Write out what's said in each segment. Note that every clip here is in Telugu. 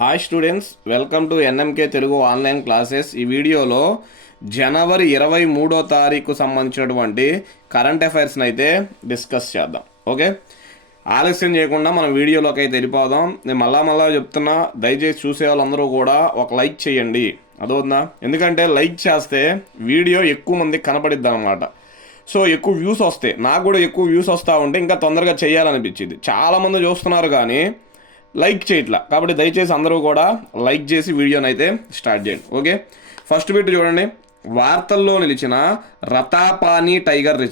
Hi students, welcome to NMK Telugu online classes. ఈ వీడియోలో జనవరి 23వ తారీఖు సంబంధించినటువంటి కరెంట్ అఫైర్స్ని అయితే డిస్కస్ చేద్దాం. ఓకే, ఆలస్యం చేయకుండా మనం వీడియోలోకి అయితే వెళ్ళిపోదాం. నేను మళ్ళా చెప్తున్నా, దయచేసి చూసే వాళ్ళందరూ కూడా ఒక లైక్ చేయండి. అదవుతుందా? ఎందుకంటే లైక్ చేస్తే వీడియో ఎక్కువ మందికి కనపడిద్ది అనమాట. సో ఎక్కువ వ్యూస్ వస్తాయి, నాకు కూడా ఎక్కువ వ్యూస్ వస్తూ ఉంటే ఇంకా తొందరగా చేయాలనిపించింది. చాలామంది చూస్తున్నారు కానీ లైక్ చేయట్లా. కాబట్టి దయచేసి అందరూ కూడా లైక్ చేసి వీడియోని అయితే స్టార్ట్ చేయండి. ఓకే, ఫస్ట్ బిట్ చూడండి. వార్తల్లో నిలిచిన రతాపాని టైగర్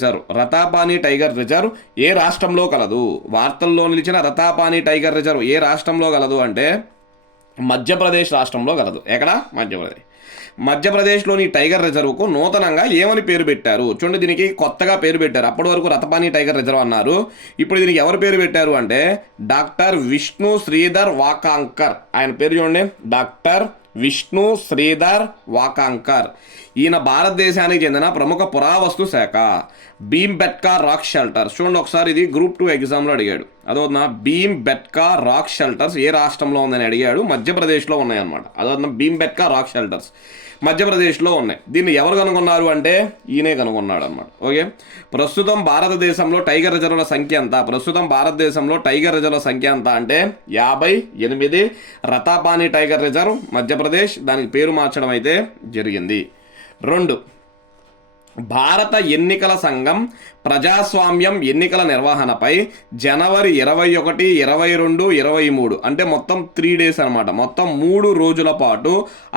రిజర్వ్ ఏ రాష్ట్రంలో కలదు? వార్తల్లో నిలిచిన రతాపాని టైగర్ రిజర్వ్ ఏ రాష్ట్రంలో కలదు అంటే మధ్యప్రదేశ్ రాష్ట్రంలో కలదు. ఎక్కడ? మధ్యప్రదేశ్లోని టైగర్ రిజర్వ్కు నూతనంగా ఏమని పేరు పెట్టారు? చూడండి, దీనికి కొత్తగా పేరు పెట్టారు. అప్పటి వరకు రతపాని టైగర్ రిజర్వ్ అన్నారు. ఇప్పుడు దీనికి ఎవరు పేరు పెట్టారు అంటే డాక్టర్ విష్ణు శ్రీధర్ వాకాంకర్. ఆయన పేరు చూడండి, డాక్టర్ విష్ణు శ్రీధర్ వాకాంకర్. ఈయన భారతదేశానికి చెందిన ప్రముఖ పురావస్తు శాఖ భీంబెట్కా రాక్ షెల్టర్స్. చూడండి ఒకసారి, ఇది గ్రూప్ 2 ఎగ్జామ్లో అడిగాడు. అదవుతుందా? భీంబెట్కా రాక్ షెల్టర్స్ ఏ రాష్ట్రంలో ఉందని అడిగాడు. మధ్యప్రదేశ్లో ఉన్నాయన్నమాట. అదవుతుందా? భీంబెట్కా రాక్ షెల్టర్స్ మధ్యప్రదేశ్లో ఉన్నాయి. దీన్ని ఎవరు కనుగొన్నారు అంటే ఈయనే కనుగొన్నాడు అనమాట. ఓకే, ప్రస్తుతం భారతదేశంలో టైగర్ రిజర్వ్ల సంఖ్య ఎంత? అంటే 58 రతాపాని టైగర్ రిజర్వ్ మధ్యప్రదేశ్. దానికి పేరు మార్చడం అయితే జరిగింది. 2, భారత ఎన్నికల సంఘం ప్రజాస్వామ్యం ఎన్నికల నిర్వహణపై జనవరి 21, 22, 23 అంటే మొత్తం 3 డేస్ అనమాట. మొత్తం 3 రోజుల పాటు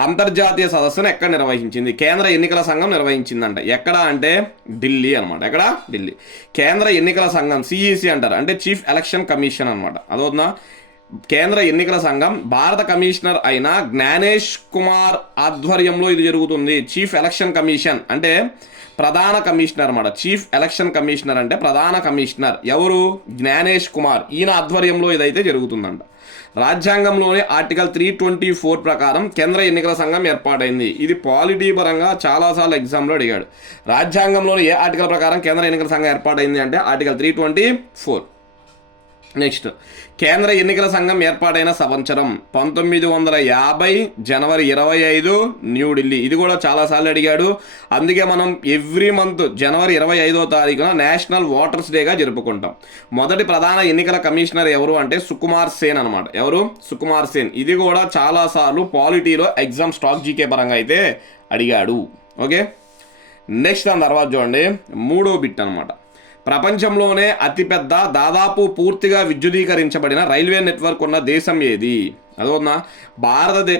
అంతర్జాతీయ సదస్సును ఎక్కడ నిర్వహించింది? కేంద్ర ఎన్నికల సంఘం నిర్వహించిందంట. ఎక్కడ అంటే ఢిల్లీ అనమాట. ఎక్కడ? ఢిల్లీ. కేంద్ర ఎన్నికల సంఘం సిఈసి అంటారు, అంటే చీఫ్ ఎలక్షన్ కమిషన్ అనమాట. అదవుతుందా? కేంద్ర ఎన్నికల సంఘం భారత కమిషనర్ అయిన జ్ఞానేష్ కుమార్ ఆధ్వర్యంలో ఇది జరుగుతుంది. చీఫ్ ఎలక్షన్ కమిషన్ అంటే ప్రధాన కమిషనర్ అన్నమాట. చీఫ్ ఎలక్షన్ కమిషనర్ అంటే ప్రధాన కమిషనర్ ఎవరు? జ్ఞానేష్ కుమార్. ఈయన ఆధ్వర్యంలో ఇదైతే జరుగుతుందంట. రాజ్యాంగంలోని ఆర్టికల్ 324 ప్రకారం కేంద్ర ఎన్నికల సంఘం ఏర్పాటైంది. ఇది పాలిటీ పరంగా చాలాసార్లు ఎగ్జామ్లో అడిగాడు. రాజ్యాంగంలోని ఏ ఆర్టికల్ ప్రకారం కేంద్ర ఎన్నికల సంఘం ఏర్పాటైంది అంటే ఆర్టికల్ 324. నెక్స్ట్, కేంద్ర ఎన్నికల సంఘం ఏర్పాటైన సంవత్సరం 1950 జనవరి 25 న్యూఢిల్లీ. ఇది కూడా చాలాసార్లు అడిగాడు. అందుకే మనం ఎవ్రీ మంత్ జనవరి 25వ తారీఖున నేషనల్ ఓటర్స్ డేగా జరుపుకుంటాం. మొదటి ప్రధాన ఎన్నికల కమిషనర్ ఎవరు అంటే సుకుమార్ సేన్ అనమాట. ఎవరు? సుకుమార్ సేన్. ఇది కూడా చాలాసార్లు పాలిటీలో ఎగ్జామ్ స్టాక్ జీకే పరంగా అయితే అడిగాడు. ఓకే, నెక్స్ట్ దాని తర్వాత చూడండి, 3వ బిట్ అనమాట. ప్రపంచంలోనే అతిపెద్ద దాదాపు పూర్తిగా విద్యుదీకరించబడిన రైల్వే నెట్వర్క్ ఉన్న దేశం ఏది? అదవునా?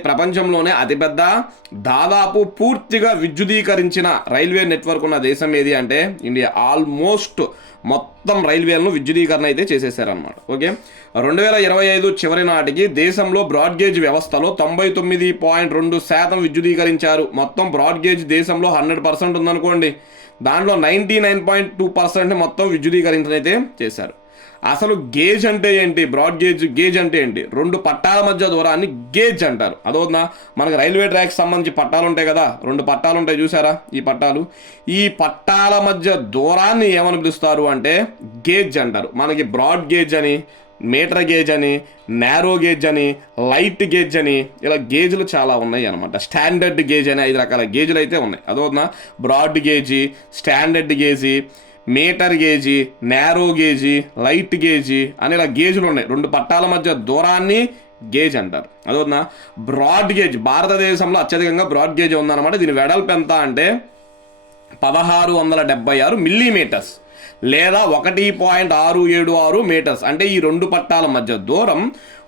ప్రపంచంలోనే అతిపెద్ద దాదాపు పూర్తిగా విద్యుదీకరించిన రైల్వే నెట్వర్క్ ఉన్న దేశం ఏది అంటే ఇండియా. ఆల్మోస్ట్ మొత్తం రైల్వేలను విద్యుదీకరణ అయితే చేసేసారనమాట. ఓకే, 2025 చివరి నాటికి దేశంలో బ్రాడ్గేజ్ వ్యవస్థలో 99.2% విద్యుదీకరించారు. మొత్తం బ్రాడ్గేజ్ దేశంలో 100% ఉందనుకోండి, దాంట్లో 99.2% మొత్తం విద్యుదీకరించడం అయితే చేశారు. అసలు గేజ్ అంటే ఏంటి? గేజ్ అంటే ఏంటి? 2 పట్టాల మధ్య దూరాన్ని గేజ్ అంటారు. అదవుతుందా? మనకు రైల్వే ట్రాక్ సంబంధించి పట్టాలు ఉంటాయి కదా, 2 పట్టాలు ఉంటాయి చూసారా? ఈ పట్టాల మధ్య దూరాన్ని ఏమని పిలుస్తారు అంటే గేజ్ అంటారు. మనకి బ్రాడ్ గేజ్ అని, మీటర్ గేజ్ అని, నేరో గేజ్ అని, లైట్ గేజ్ అని, ఇలా గేజ్లు చాలా ఉన్నాయి అనమాట. స్టాండర్డ్ గేజ్ అని 5 రకాల గేజ్లు అయితే ఉన్నాయి. అదవుతుందా? Broad గేజీ, standard గేజీ, metre గేజీ, narrow గేజీ, light గేజీ అని ఇలా గేజ్లు ఉన్నాయి. 2 పట్టాల మధ్య దూరాన్ని గేజ్ అంటారు. అదవుతుందా? బ్రాడ్ గేజ్ భారతదేశంలో అత్యధికంగా బ్రాడ్ గేజ్ ఉందన్నమాట. దీని వెడల్పు ఎంత అంటే 1676 మిల్లీమీటర్స్ లేదా 1.676 మీటర్స్. అంటే ఈ 2 పట్టాల మధ్య దూరం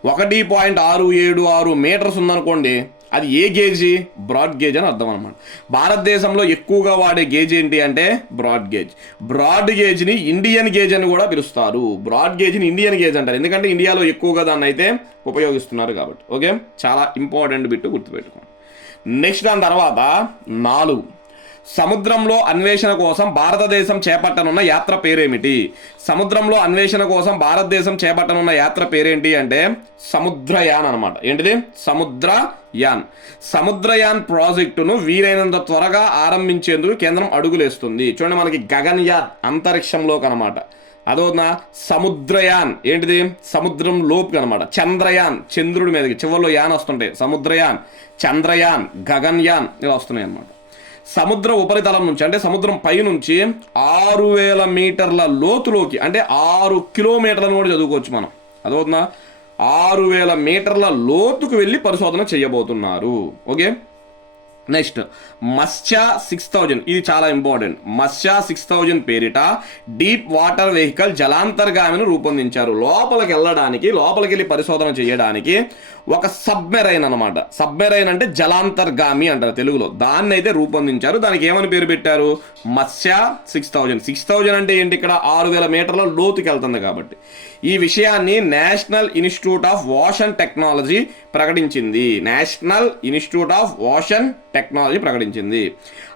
1.676 మీటర్స్ ఉందనుకోండి, అది ఏ గేజీ? బ్రాడ్ గేజ్ అని అర్థం అనమాట. భారతదేశంలో ఎక్కువగా వాడే గేజ్ ఏంటి అంటే బ్రాడ్ గేజ్. బ్రాడ్ గేజ్ని ఇండియన్ గేజ్ అని కూడా పిలుస్తారు. బ్రాడ్ గేజ్ని ఇండియన్ గేజ్ అంటారు, ఎందుకంటే ఇండియాలో ఎక్కువగా దాన్ని అయితే ఉపయోగిస్తున్నారు కాబట్టి. ఓకే, చాలా ఇంపార్టెంట్ బిట్ గుర్తుపెట్టుకోండి. నెక్స్ట్ దాని తర్వాత 4, సముద్రంలో అన్వేషణ కోసం భారతదేశం చేపట్టనున్న యాత్ర పేరేమిటి? సముద్రంలో అన్వేషణ కోసం భారతదేశం చేపట్టనున్న యాత్ర పేరేంటి అంటే సముద్రయాన్ అనమాట. ఏంటిది? సముద్రయాన్. సముద్రయాన్ ప్రాజెక్టును వీలైనంత త్వరగా ఆరంభించేందుకు కేంద్రం అడుగులేస్తుంది. చూడండి, మనకి గగన్యాన్ అంతరిక్షంలోకి అనమాట. అదోనా సముద్రయాన్, ఏంటిది సముద్రం లోపుకి అనమాట. చంద్రయాన్, చంద్రుడి మీదకి చివరిలో యాన్ వస్తుంటాయి. సముద్రయాన్, చంద్రయాన్, గగన్యాన్ ఇలా వస్తున్నాయి అనమాట. సముద్ర ఉపరితలం నుంచి అంటే సముద్రం పై నుంచి 6000 మీటర్ల లోతులోకి, అంటే 6 కిలోమీటర్లను కూడా చదువుకోవచ్చు మనం. అదవుతుందా, 6000 మీటర్ల లోతుకు వెళ్ళి పరిశోధన చేయబోతున్నారు. ఓకే, నెక్స్ట్ మత్స్య 6000, ఇది చాలా ఇంపార్టెంట్. మత్స్య 6000 పేరిట డీప్ వాటర్ వెహికల్ జలాంతర్గామిని రూపొందించారు. లోపలికి వెళ్ళి పరిశోధన చేయడానికి ఒక సబ్మెరైన్ అనమాట. సబ్మెరైన్ అంటే జలాంతర్గామి అంటారు తెలుగులో. దాన్ని అయితే రూపొందించారు. దానికి ఏమని పేరు పెట్టారు, మత్స్య 6000. 6000 అంటే ఏంటి, ఇక్కడ 6000 మీటర్ల లోతుకి వెళ్తుంది కాబట్టి. ఈ విషయాన్ని national institute of ocean technology ప్రకటించింది. National institute of ocean technology ప్రకటించింది.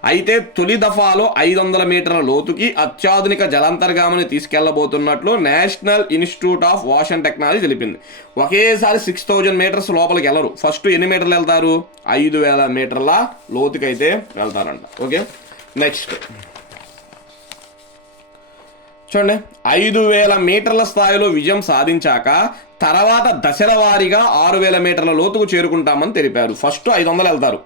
అయితే తొలి దఫాలో 500 మీటర్ల లోతుకి అత్యాధునిక జలాంతర్గామిని తీసుకెళ్లబోతున్నట్లు national institute of ocean technology తెలిపింది. ఒకేసారి 6000 మీటర్స్ లోపలికి వెళ్ళరు. ఫస్ట్ ఎన్ని మీటర్లు వెళ్తారు, 5000 మీటర్ల లోతుకైతే వెళ్తారంట. ఓకే, నెక్స్ట్ చూడండి, 5000 మీటర్ల స్థాయిలో విజయం సాధించాక తర్వాత దశల వారీగా 6000 మీటర్ల లోతుకు చేరుకుంటామని తెలిపారు. ఫస్ట్ 500 వెళ్తారు,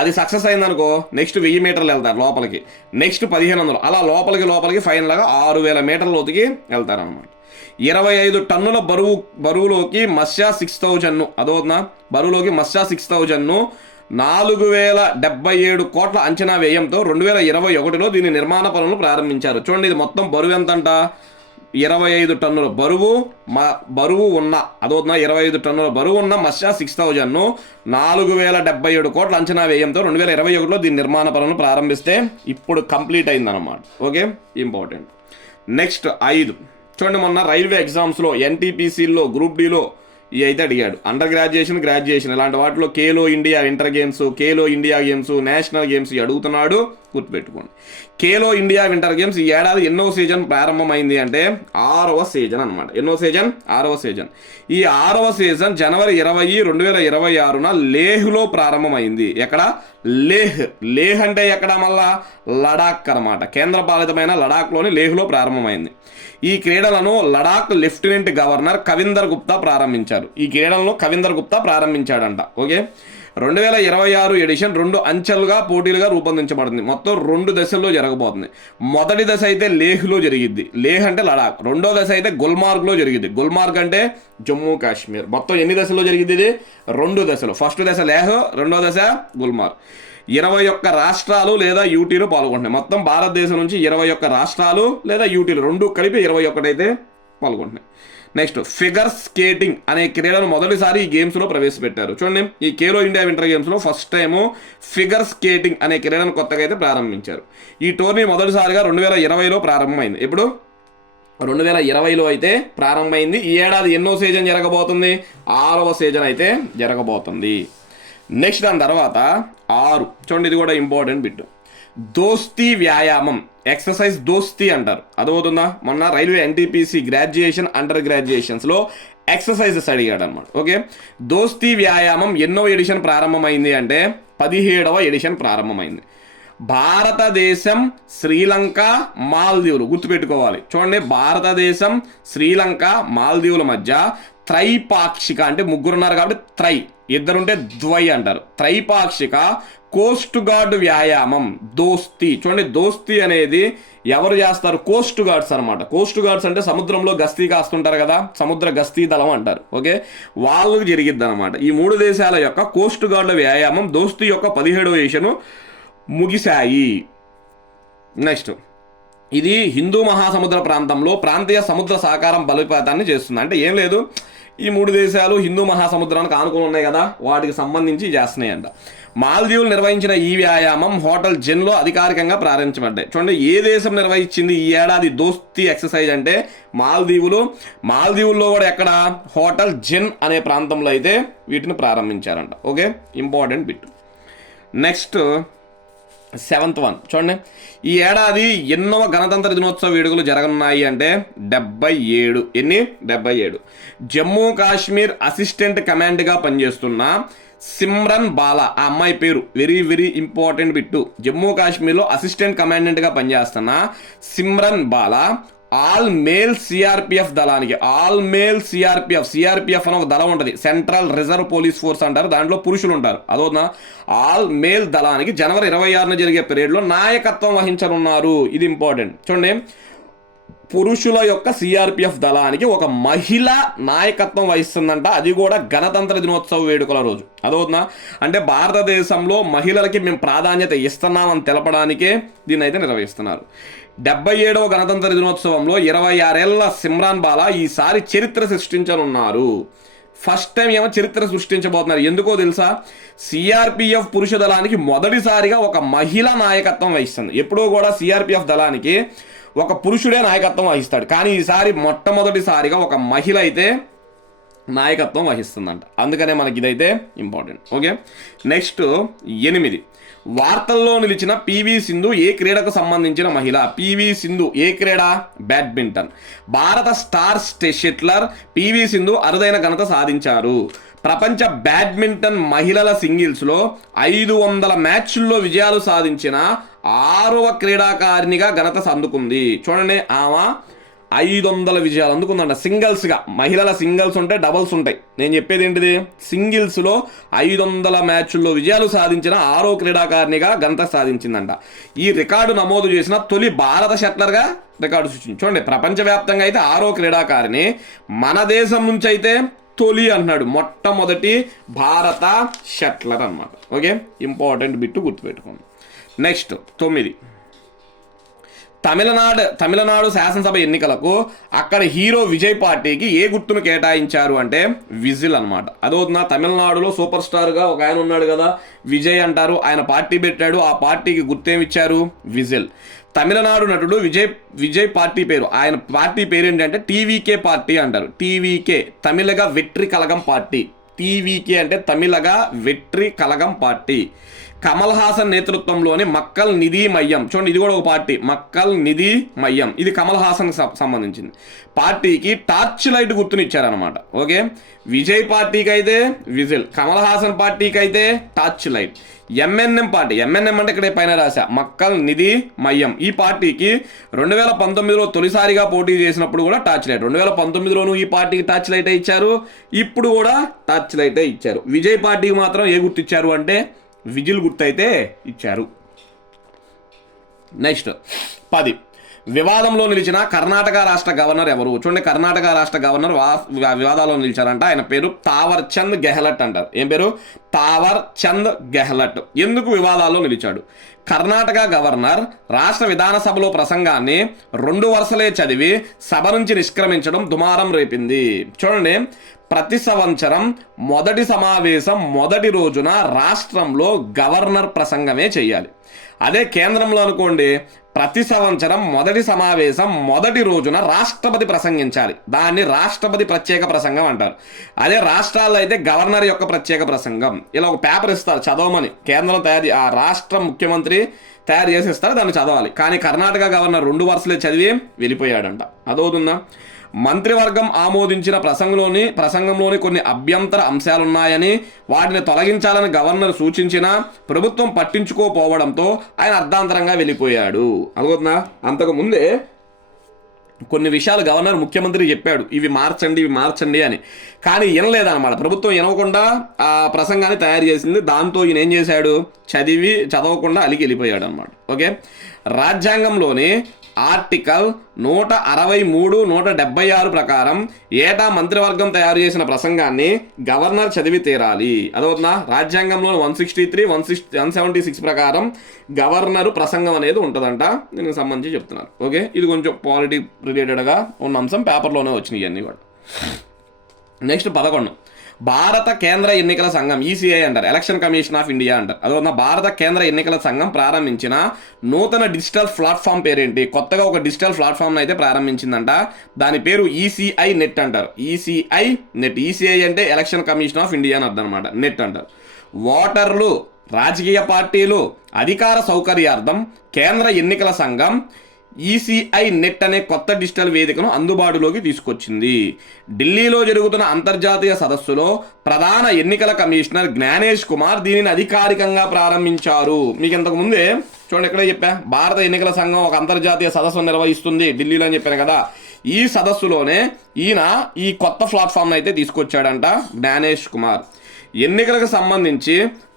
అది సక్సెస్ అయిందనుకో నెక్స్ట్ 1000 మీటర్లు వెళ్తారు లోపలికి, నెక్స్ట్ 1500, అలా లోపలికి ఫైనల్గా 6000 మీటర్ల లోతుకి వెళ్తారనమాట. 25 టన్నుల బరువులోకి మత్స్య 6000, అదవుతుందా, బరువులోకి మత్స్య 6000 4077 కోట్ల అంచనా వ్యయంతో 2021లో దీని నిర్మాణ పనులు ప్రారంభించారు. చూడండి, ఇది మొత్తం బరువు ఎంత అంట, 25 టన్నుల బరువు ఉన్న, అదవుతున్నా 25 టన్నుల బరువు ఉన్న మత్స్య 6000 4077 కోట్ల అంచనా వ్యయంతో 2021లో దీని నిర్మాణ పనులు ప్రారంభిస్తే ఇప్పుడు కంప్లీట్ అయిందన్నమాట. Okay, important. నెక్స్ట్ 5 చూడండి, మొన్న రైల్వే ఎగ్జామ్స్లో ఎన్టీపీసీలో గ్రూప్ డిలో ఇవి అయితే అడిగాడు. అండర్ గ్రాడ్యుయేషన్ ఇలాంటి వాటిలో Khelo India inter games, Khelo India games, national games అడుగుతున్నాడు, గుర్తుపెట్టుకోండి. ఖేలో ఇండియా వింటర్ గేమ్స్ ఈ ఏడాది ఎన్నో సీజన్ ప్రారంభమైంది అంటే 6వ సీజన్ అనమాట. ఎన్నో సీజన్, 6వ సీజన్. ఈ 6వ సీజన్ జనవరి 20, 2026న లేహ్లో ప్రారంభమైంది. ఎక్కడ, లేహ్ అంటే ఎక్కడ, మళ్ళా లడాక్ అనమాట. కేంద్రపాలితమైన లడాక్లోని లేహ్లో ప్రారంభమైంది. ఈ క్రీడలను లడాక్ లెఫ్టినెంట్ గవర్నర్ కవిందర్ గుప్తా ప్రారంభించారు. ఈ క్రీడలను కవిందర్ గుప్తా ప్రారంభించాడంట. ఓకే, 2026 ఎడిషన్ 2 అంచెలుగా పోటీలుగా రూపొందించబడుతుంది. మొత్తం 2 దశల్లో జరగబోతుంది. మొదటి దశ అయితే లేహ్లో జరిగిద్ది, లేహ్ అంటే లడాక్. రెండో దశ అయితే గుల్మార్గ్లో జరిగిద్ది, గుల్మార్గ్ అంటే జమ్మూ కాశ్మీర్. మొత్తం ఎన్ని దశల్లో జరిగిద్ది ఇది, 2 దశలు. ఫస్ట్ దశ లేహ్, రెండో దశ గుల్మార్గ్. 21 రాష్ట్రాలు లేదా యూటీలు పాల్గొంటున్నాయి. మొత్తం భారతదేశం నుంచి 21 రాష్ట్రాలు లేదా యూటీలు రెండు కలిపి 21 అయితే పాల్గొంటున్నాయి. నెక్స్ట్ ఫిగర్ స్కేటింగ్ అనే క్రీడను మొదటిసారి ఈ గేమ్స్లో ప్రవేశపెట్టారు. చూడండి, ఈ ఖేలో ఇండియా వింటర్ గేమ్స్లో ఫస్ట్ టైము ఫిగర్ స్కేటింగ్ అనే క్రీడను కొత్తగా అయితే ప్రారంభించారు. ఈ టోర్నీ మొదటిసారిగా 2020లో ప్రారంభమైంది. ఇప్పుడు 2020లో అయితే ప్రారంభమైంది. ఈ ఏడాది ఎన్నో సీజన్ జరగబోతుంది, 6వ సీజన్ అయితే జరగబోతుంది. నెక్స్ట్ దాని తర్వాత 6 చూడండి, ఇది కూడా ఇంపార్టెంట్ బిట్. దోస్తీ వ్యాయామం, ఎక్సర్సైజ్ దోస్తీ అంటారు. అదవుతుందా, మొన్న రైల్వే ఎన్టీపీసీ గ్రాడ్యుయేషన్ అండర్ గ్రాడ్యుయేషన్స్లో ఎక్సర్సైజెస్ అడిగాడు అనమాట. ఓకే, దోస్తీ వ్యాయామం ఎన్నో ఎడిషన్ ప్రారంభమైంది అంటే 17వ ఎడిషన్ ప్రారంభమైంది. భారతదేశం, శ్రీలంక, మాల్దీవులు గుర్తుపెట్టుకోవాలి. చూడండి, భారతదేశం, శ్రీలంక, మాల్దీవుల మధ్య త్రైపాక్షిక, అంటే ముగ్గురున్నారు కాబట్టి త్రై, ఇద్దరుంటే ద్వై అంటారు. త్రైపాక్షిక కోస్ట్ గార్డ్ వ్యాయామం దోస్తీ. చూడండి, దోస్తీ అనేది ఎవరు చేస్తారు, కోస్ట్ గార్డ్స్ అనమాట. కోస్ట్ గార్డ్స్ అంటే సముద్రంలో గస్తీ కాస్తుంటారు కదా, సముద్ర గస్తీ దళం అంటారు. ఓకే, వాళ్ళకి జరిగిద్ది అనమాట. ఈ 3 దేశాల యొక్క కోస్ట్ గార్డుల వ్యాయామం దోస్తీ యొక్క 17వ ఎడిషను ముగిశాయి. నెక్స్ట్, ఇది హిందూ మహాసముద్ర ప్రాంతంలో ప్రాంతీయ సముద్ర సహకారం బలోపేతాన్ని చేస్తుంది. అంటే ఏం లేదు, ఈ 3 దేశాలు హిందూ మహాసముద్రానికి ఆనుకుని ఉన్నాయి కదా, వాటికి సంబంధించి చేస్తున్నాయంట. మాల్దీవులు నిర్వహించిన ఈ వ్యాయామం హోటల్ జెన్లో అధికారికంగా ప్రారంభించబడ్డాయి. చూడండి, ఏ దేశం నిర్వహించింది ఈ ఏడాది దోస్తీ ఎక్సర్సైజ్ అంటే మాల్దీవుల్లో కూడా ఎక్కడ, హోటల్ జెన్ అనే ప్రాంతంలో అయితే వీటిని ప్రారంభించారంట. Okay, important bit. Next 7th one చూడండి, ఈ ఏడాది ఎన్నవ గణతంత్ర దినోత్సవ వేడుకలు జరగనున్నాయి అంటే 77. ఎన్ని, 77. జమ్మూ కాశ్మీర్ అసిస్టెంట్ కమాండ్గా పనిచేస్తున్న సిమ్రన్ బాలా, ఆ అమ్మాయి పేరు very very important bit. Jammu కాశ్మీర్లో అసిస్టెంట్ కమాండెంట్గా పనిచేస్తున్న Simran Bala all male CRPF దళానికి, ఆల్ మేల్ సిఆర్పిఎఫ్ అని ఒక దళం ఉంటుంది, సెంట్రల్ రిజర్వ్ పోలీస్ ఫోర్స్ అంటారు, దాంట్లో పురుషులు ఉంటారు. అదోనా ఆల్ మేల్ దళానికి జనవరి 26న జరిగే పీరియడ్లో నాయకత్వం వహించనున్నారు. ఇది ఇంపార్టెంట్ చూడండి. పురుషుల యొక్క సిఆర్పిఎఫ్ దళానికి ఒక మహిళ నాయకత్వం వహిస్తుందంట, అది కూడా గణతంత్ర దినోత్సవ వేడుకల రోజు. అదవుతుందా? అంటే భారతదేశంలో మహిళలకి మేము ప్రాధాన్యత ఇస్తున్నామని తెలపడానికే దీన్ని అయితే నిర్వహిస్తున్నారు. 77వ గణతంత్ర దినోత్సవంలో 26 ఏళ్ల సిమ్రాన్ బాలా ఈసారి చరిత్ర సృష్టించనున్నారు. ఫస్ట్ టైం ఏమో చరిత్ర సృష్టించబోతున్నారు. ఎందుకో తెలుసా? సిఆర్పిఎఫ్ పురుష దళానికి మొదటిసారిగా ఒక మహిళ నాయకత్వం వహిస్తుంది. ఎప్పుడూ కూడా సిఆర్పిఎఫ్ దళానికి ఒక పురుషుడే నాయకత్వం వహిస్తాడు, కానీ ఈసారి మొట్టమొదటిసారిగా ఒక మహిళ అయితే నాయకత్వం వహిస్తుందంట. అందుకనే మనకి ఇదైతే ఇంపార్టెంట్. ఓకే, నెక్స్ట్ 8 వార్తల్లో నిలిచిన పివి సింధు ఏ క్రీడకు సంబంధించిన మహిళ? పివి సింధు ఏ క్రీడ? బ్యాడ్మింటన్. భారత స్టార్ షెట్లర్ పివి సింధు అరుదైన ఘనత సాధించారు. ప్రపంచ బ్యాడ్మింటన్ మహిళల సింగిల్స్లో 500 మ్యాచ్ల్లో విజయాలు సాధించిన 6వ క్రీడాకారిణిగా ఘనత అందుకుంది. చూడండి, ఆమె 500 విజయాలు అందుకుందంట సింగిల్స్గా. మహిళల సింగిల్స్ ఉంటాయి, డబుల్స్ ఉంటాయి. నేను చెప్పేది ఏంటిది? సింగిల్స్లో 500 మ్యాచ్ల్లో విజయాలు సాధించిన 6వ క్రీడాకారిణిగా ఘనత సాధించిందంట. ఈ రికార్డు నమోదు చేసిన తొలి భారత షట్లర్గా రికార్డు సృష్టించింది. చూడండి, ప్రపంచవ్యాప్తంగా అయితే 6వ క్రీడాకారిణి, మన దేశం నుంచి అయితే తొలి అంటున్నాడు, మొట్టమొదటి భారత షట్లర్ అన్నమాట. ఓకే, ఇంపార్టెంట్ బిట్టు గుర్తుపెట్టుకోండి. నెక్స్ట్ 9 తమిళనాడు శాసనసభ ఎన్నికలకు అక్కడ హీరో విజయ్ పార్టీకి ఏ గుర్తును కేటాయించారు అంటే విజిల్ అనమాట. అదవుతుందా? తమిళనాడులో సూపర్ స్టార్గా ఒక ఆయన ఉన్నాడు కదా, విజయ్ అంటారు, ఆయన పార్టీ పెట్టాడు, ఆ పార్టీకి గుర్తేమిచ్చారు? విజిల్. తమిళనాడు నటుడు విజయ్ పార్టీ పేరు, ఆయన పార్టీ పేరు ఏంటంటే టీవీకే పార్టీ అంటారు. TVK, Tamilaga Vetri కలగం party. TVK అంటే తమిళగా వెట్రి కలగం పార్టీ. కమల్ హాసన్ నేతృత్వంలోని మక్కల్ నిధి మయ్యం, చూడండి ఇది కూడా ఒక పార్టీ, మక్కల్ నిధి మయ్యం, ఇది కమల్ హాసన్ సంబంధించింది. పార్టీకి టార్చ్ లైట్ గుర్తునిచ్చారనమాట. ఓకే, విజయ్ పార్టీకి అయితే విజిల్, కమల్ హాసన్ పార్టీకి అయితే torch light. M&M party, M&M అంటే ఇక్కడ పైన రాశా, మక్కల్ నిధి మయ్యం, ఈ పార్టీకి 2019లో తొలిసారిగా పోటీ చేసినప్పుడు కూడా టార్చ్ లైట్. 2019లోనూ ఈ పార్టీకి టార్చ్ లైటే ఇచ్చారు, ఇప్పుడు కూడా టార్చ్ లైటే ఇచ్చారు. విజయ్ పార్టీకి మాత్రం ఏ గుర్తు ఇచ్చారు అంటే విజిల్ గుర్తు అయితే ఇచ్చారు. నెక్స్ట్ 10 వివాదంలో నిలిచిన కర్ణాటక రాష్ట్ర గవర్నర్ ఎవరు? చూడండి, కర్ణాటక రాష్ట్ర గవర్నర్ వివాదాల్లో నిలిచారంట. ఆయన పేరు తావర్ చంద్ గెహ్లట్ అంటారు. ఏం పేరు? తావర్ చంద్ గెహ్లట్. ఎందుకు వివాదాల్లో నిలిచాడు? కర్ణాటక గవర్నర్ రాష్ట్ర విధానసభలో ప్రసంగాన్ని 2 వరుసలే చదివి సభ నుంచి నిష్క్రమించడం దుమారం రేపింది. చూడండి, ప్రతి సంవత్సరం మొదటి సమావేశం మొదటి రోజున రాష్ట్రంలో గవర్నర్ ప్రసంగమే చేయాలి. అదే కేంద్రంలో అనుకోండి, ప్రతి సంవత్సరం మొదటి సమావేశం మొదటి రోజున రాష్ట్రపతి ప్రసంగించాలి. దాన్ని రాష్ట్రపతి ప్రత్యేక ప్రసంగం అంటారు. అదే రాష్ట్రాల్లో అయితే గవర్నర్ యొక్క ప్రత్యేక ప్రసంగం. ఇలా ఒక పేపర్ ఇస్తారు చదవమని, కేంద్రం ఆ రాష్ట్ర ముఖ్యమంత్రి తయారు చేసి ఇస్తారు, దాన్ని చదవాలి. కానీ కర్ణాటక గవర్నర్ 2 వరుసలే చదివి వెళ్ళిపోయాడంట. అదవుతుందా? మంత్రివర్గం ఆమోదించిన ప్రసంగంలోని కొన్ని అభ్యంతర అంశాలున్నాయని, వాటిని తొలగించాలని గవర్నర్ సూచించినా ప్రభుత్వం పట్టించుకోపోవడంతో ఆయన అర్ధాంతరంగా వెళ్ళిపోయాడు. అనుకుంటున్నా, అంతకు ముందే కొన్ని విషయాలు గవర్నర్ ముఖ్యమంత్రి చెప్పాడు, ఇవి మార్చండి అని. కానీ వినలేదన్నమాట. ప్రభుత్వం వినకుండా ఆ ప్రసంగాన్ని తయారు చేసింది. దాంతో ఈయన ఏం చేశాడు? చదవకుండా అలిగి వెళ్ళిపోయాడు అనమాట. ఓకే, రాజ్యాంగంలోని ఆర్టికల్ 163, 176 ప్రకారం ఏటా మంత్రివర్గం తయారు చేసిన ప్రసంగాన్ని గవర్నర్ చదివి తీరాలి. అదవుతుందా? రాజ్యాంగంలో 163, 176 ప్రకారం గవర్నర్ ప్రసంగం అనేది ఉంటుందంట. దీనికి సంబంధించి చెప్తున్నారు. ఓకే, ఇది కొంచెం పాలిటీ రిలేటెడ్గా ఉన్న అంశం, పేపర్లోనే వచ్చినాయి ఇవన్నీ కూడా. నెక్స్ట్ 11 భారత కేంద్ర ఎన్నికల సంఘం, ఈసీఐ అంటారు, ఎలక్షన్ కమిషన్ ఆఫ్ ఇండియా అంటారు. అదొన్న భారత కేంద్ర ఎన్నికల సంఘం ప్రారంభించిన నూతన డిజిటల్ ప్లాట్ఫామ్ పేరేంటి? కొత్తగా ఒక డిజిటల్ ప్లాట్ఫామ్ అయితే ప్రారంభించిందంట. దాని పేరు ఈసీఐ నెట్ అంటారు. ECI net. ఈసీఐ అంటే ఎలక్షన్ కమిషన్ ఆఫ్ ఇండియా అని అర్థం అనమాట. నెట్ అంటారు. ఓటర్లు, రాజకీయ పార్టీలు అధికార సౌకర్యార్థం కేంద్ర ఎన్నికల సంఘం ఈసీఐ నెట్ అనే కొత్త డిజిటల్ వేదికను అందుబాటులోకి తీసుకొచ్చింది. ఢిల్లీలో జరుగుతున్న అంతర్జాతీయ సదస్సులో ప్రధాన ఎన్నికల కమిషనర్ జ్ఞానేష్ కుమార్ దీనిని అధికారికంగా ప్రారంభించారు. మీకు ఇంతకుముందే చూడండి ఎక్కడే చెప్పా, భారత ఎన్నికల సంఘం ఒక అంతర్జాతీయ సదస్సు నిర్వహిస్తుంది ఢిల్లీలో అని చెప్పాను కదా. ఈ సదస్సులోనే ఈయన ఈ కొత్త ప్లాట్ఫామ్ను అయితే తీసుకొచ్చాడంట జ్ఞానేష్ కుమార్. ఎన్నికలకు సంబంధించి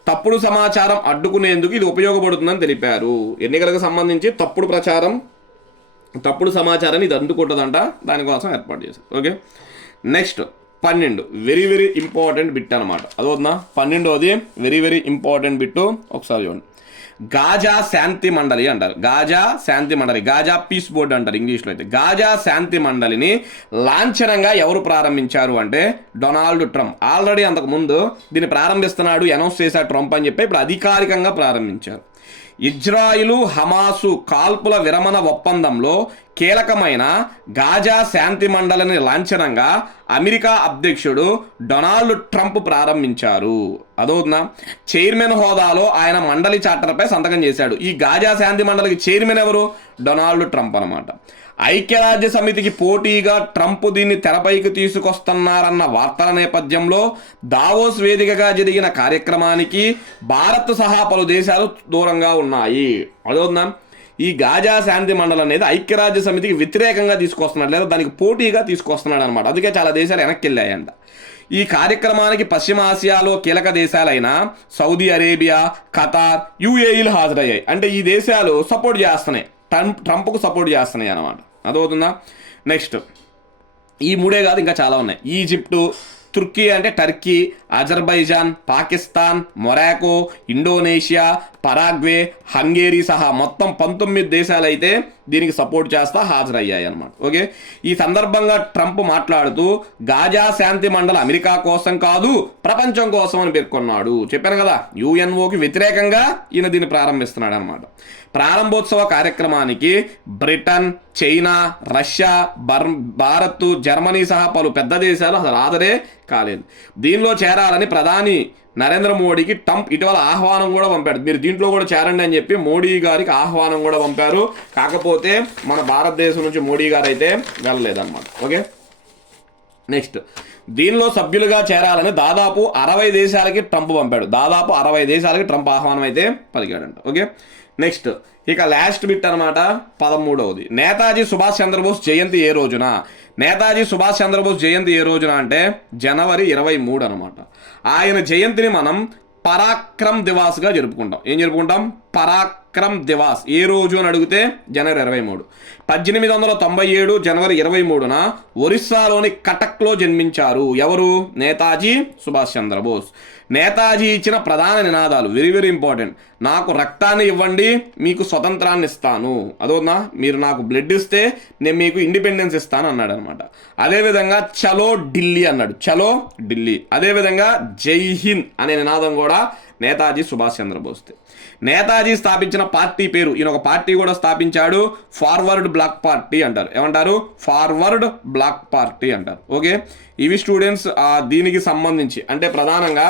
తప్పుడు సమాచారం అడ్డుకునేందుకు ఇది ఉపయోగపడుతుందని తెలిపారు. ఎన్నికలకు సంబంధించి తప్పుడు సమాచారాన్ని ఇది అందుకుంటుందంట, దానికోసం ఏర్పాటు చేశారు. Okay, next 12 very very important bit అనమాట. అదవుతుందా 12వది వెరీ వెరీ ఇంపార్టెంట్ బిట్టు. ఒకసారి చూడండి, గాజా శాంతి మండలి అంటారు. గాజా శాంతి మండలి, గాజా పీస్ బోర్డ్ అంటారు ఇంగ్లీష్లో అయితే. గాజా శాంతి మండలిని లాంఛనంగా ఎవరు ప్రారంభించారు అంటే డొనాల్డ్ ట్రంప్. ఆల్రెడీ అంతకుముందు దీన్ని ప్రారంభిస్తున్నాడు, అనౌన్స్ చేశాడు ట్రంప్ అని చెప్పి ఇప్పుడు అధికారికంగా ప్రారంభించారు. ఇజ్రాయిలు హమాసు కాల్పుల విరమణ ఒప్పందంలో కీలకమైన గాజా శాంతి మండలిని లాంఛనంగా అమెరికా అధ్యక్షుడు డొనాల్డ్ ట్రంప్ ప్రారంభించారు. అదవుతుందా, చైర్మన్ హోదాలో ఆయన మండలి చార్టర్పై సంతకం చేశాడు. ఈ గాజా శాంతి మండలికి చైర్మన్ ఎవరు? డొనాల్డ్ ట్రంప్ అనమాట. ఐక్యరాజ్య సమితికి పోటీగా ట్రంప్ దీన్ని తెరపైకి తీసుకొస్తున్నారన్న వార్తల నేపథ్యంలో దావోస్ వేదికగా జరిగిన కార్యక్రమానికి భారత్ సహా పలు దేశాలు దూరంగా ఉన్నాయి. అదవుతుందా, ఈ గాజా శాంతి మండలి అనేది ఐక్యరాజ్య సమితికి వ్యతిరేకంగా తీసుకొస్తున్నాడు, లేదా దానికి పోటీగా తీసుకొస్తున్నాడు అనమాట. అందుకే చాలా దేశాలు వెనక్కి వెళ్ళాయంట. ఈ కార్యక్రమానికి పశ్చిమ ఆసియాలో కీలక దేశాలైన సౌదీ అరేబియా, ఖతార్, యుఏఈలు హాజరయ్యాయి. అంటే ఈ దేశాలు సపోర్ట్ చేస్తున్నాయి, ట్రంప్కు సపోర్ట్ చేస్తున్నాయి అనమాట. అదవుతుందా. నెక్స్ట్ ఈ మూడే కాదు, ఇంకా చాలా ఉన్నాయి. ఈజిప్టు, తుర్కీ అంటే Turkey, Azerbaijan, Pakistan, Morocco, Indonesia, Paraguay, Hungary సహా మొత్తం 19 దేశాలు అయితే దీనికి సపోర్ట్ చేస్తా హాజరయ్యాయి అనమాట. ఓకే, ఈ సందర్భంగా ట్రంప్ మాట్లాడుతూ గాజా శాంతి మండలి అమెరికా కోసం కాదు, ప్రపంచం కోసం అని పేర్కొన్నాడు. చెప్పాను కదా, యుఎన్ఓకి వ్యతిరేకంగా ఈయన దీన్ని ప్రారంభిస్తున్నాడు అనమాట. ప్రారంభోత్సవ కార్యక్రమానికి Britain, China, Russia, Bharat, Germany సహా పలు పెద్ద దేశాలు అసలు హాజరే కాలేదు. దీనిలో చేరాలని ప్రధాని నరేంద్ర మోడీకి ట్రంప్ ఇటీవల ఆహ్వానం కూడా పంపాడు. మీరు దీంట్లో కూడా చేరండి అని చెప్పి మోడీ గారికి ఆహ్వానం కూడా పంపారు. కాకపోతే మన భారతదేశం నుంచి మోడీ గారు అయితే వెళ్ళలేదన్నమాట. ఓకే, నెక్స్ట్ దీనిలో సభ్యులుగా చేరాలని దాదాపు 60 దేశాలకి ట్రంప్ పంపాడు. దాదాపు 60 దేశాలకి ట్రంప్ ఆహ్వానం అయితే పలికాడంట. ఓకే, నెక్స్ట్ ఇక లాస్ట్ బిట్ అనమాట 13వది. నేతాజీ సుభాష్ చంద్రబోస్ జయంతి ఏ రోజున? నేతాజీ సుభాష్ చంద్రబోస్ జయంతి ఏ రోజున అంటే జనవరి 23 అనమాట. ఆయన జయంతిని మనం పరాక్రమ్ దివాస్గా జరుపుకుంటాం. ఏం జరుపుకుంటాం? పరాక్రమ్ దివాస్. ఏ రోజు అని అడిగితే జనవరి 23. 1897 జనవరి 23న ఒరిస్సాలోని కటక్లో జన్మించారు. ఎవరు? నేతాజీ సుభాష్ చంద్రబోస్. నేతాజీ ఇచ్చిన ప్రధాన నినాదాలు వెరీ వెరీ ఇంపార్టెంట్. నాకు రక్తాన్ని ఇవ్వండి, మీకు స్వతంత్రాన్ని ఇస్తాను. అదోనా, మీరు నాకు బ్లడ్ ఇస్తే నేను మీకు ఇండిపెండెన్స్ ఇస్తాను అన్నాడు అనమాట. అదేవిధంగా చలో ఢిల్లీ అన్నాడు, చలో ఢిల్లీ. అదేవిధంగా జై హింద్ అనే నినాదం కూడా నేతాజీ సుభాష్ చంద్రబోస్. నేతాజీ స్థాపించిన పార్టీ పేరు, ఈయన ఒక పార్టీ కూడా స్థాపించాడు, ఫార్వర్డ్ బ్లాక్ పార్టీ అంటారు. ఏమంటారు? ఫార్వర్డ్ బ్లాక్ పార్టీ అంటారు. ఓకే, ఇవి స్టూడెంట్స్ దీనికి సంబంధించి అంటే ప్రధానంగా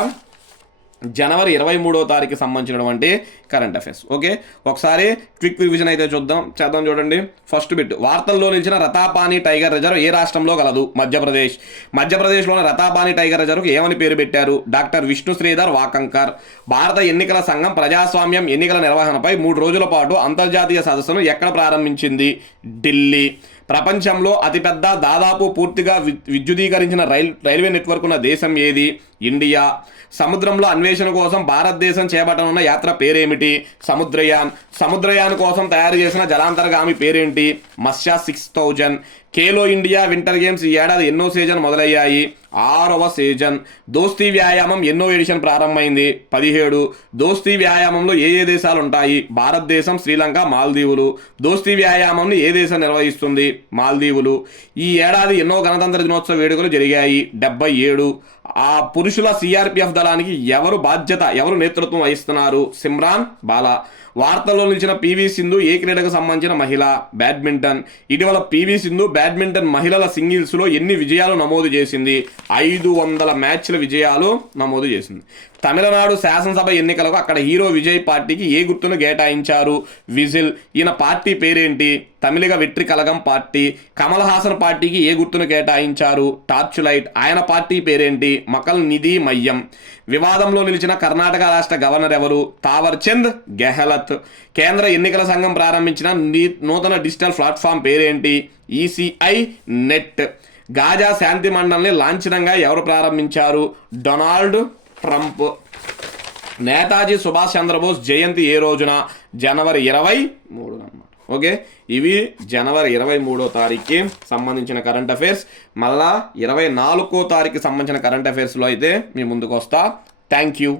జనవరి 23వ తారీఖుకి సంబంధించినటువంటి కరెంట్ అఫైర్స్. ఓకే, ఒకసారి క్విక్ రివిజన్ అయితే చేద్దాం. చూడండి, ఫస్ట్ బిట్, వార్తల్లో నిలిచిన రతాపాని టైగర్ రిజర్వ్ ఏ రాష్ట్రంలో గలదు? మధ్యప్రదేశ్. మధ్యప్రదేశ్లోని రతాపాని టైగర్ రిజర్వ్కి ఏమని పేరు పెట్టారు? డాక్టర్ విష్ణు శ్రీధర్ వాకంకర్. భారత ఎన్నికల సంఘం ప్రజాస్వామ్యం ఎన్నికల నిర్వహణపై 3 రోజుల పాటు అంతర్జాతీయ సదస్సును ఎక్కడ ప్రారంభించింది? ఢిల్లీ. ప్రపంచంలో అతిపెద్ద దాదాపు పూర్తిగా విద్యుదీకరించిన రైల్వే నెట్వర్క్ ఉన్న దేశం ఏది? ఇండియా. సముద్రంలో అన్వేషణ కోసం భారతదేశం చేపట్టనున్న యాత్ర పేరేమిటి? సముద్రయాన్. సముద్రయాన్ కోసం తయారు చేసిన జలాంతర్గామి పేరేంటి? మత్స్య 6000. ఖేలో ఇండియా వింటర్ గేమ్స్ ఈ ఏడాది ఎన్నో సీజన్ మొదలయ్యాయి? 6వ సీజన్. దోస్తీ వ్యాయామం ఎన్నో ఎడిషన్ ప్రారంభమైంది? 17. దోస్తీ వ్యాయామంలో ఏ దేశాలు ఉంటాయి? భారతదేశం, శ్రీలంక, మాల్దీవులు. దోస్తీ వ్యాయామంని ఏ దేశం నిర్వహిస్తుంది? మాల్దీవులు. ఈ ఏడాది ఎన్నో గణతంత్ర దినోత్సవ వేడుకలు జరిగాయి? 77. ఆ పురుషుల సిఆర్పిఎఫ్ దళానికి ఎవరు నేతృత్వం వహిస్తున్నారు? సిమ్రాన్ బాలా. వార్తల్లో నిలిచిన పివి సింధు ఏ క్రీడకు సంబంధించిన మహిళ? బ్యాడ్మింటన్. ఇటీవల పివి సింధు బ్యాడ్మింటన్ మహిళల సింగిల్స్లో ఎన్ని విజయాలు నమోదు చేసింది? 500 మ్యాచ్ల విజయాలు నమోదు చేసింది. తమిళనాడు శాసనసభ ఎన్నికలకు అక్కడ హీరో విజయ్ పార్టీకి ఏ గుర్తును కేటాయించారు? విజిల్. ఈయన పార్టీ పేరేంటి? తమిళిగ వెట్రి కలగం పార్టీ. కమల్ హాసన్ పార్టీకి ఏ గుర్తును కేటాయించారు? Torch light. ఆయన పార్టీ పేరేంటి? మకల్ నిధి మయ్యం. వివాదంలో నిలిచిన కర్ణాటక రాష్ట్ర గవర్నర్ ఎవరు? తావర్ చంద్ గెహ్లత్. కేంద్ర ఎన్నికల సంఘం ప్రారంభించిన నూతన డిజిటల్ ప్లాట్ఫామ్ పేరేంటి? ECI net. గాజా శాంతి మండలిని లాంఛనంగా ఎవరు ప్రారంభించారు? Donald Trump. నేతాజీ సుభాష్ చంద్రబోస్ జయంతి ఏ రోజున? జనవరి 23 అన్నమాట. ఓకే, ఇవి జనవరి 23వ తారీఖుకి సంబంధించిన కరెంట్ అఫైర్స్. మళ్ళా 24వ తారీఖుకి సంబంధించిన కరెంట్ అఫైర్స్లో అయితే మీ ముందుకు వస్తా. Thank you.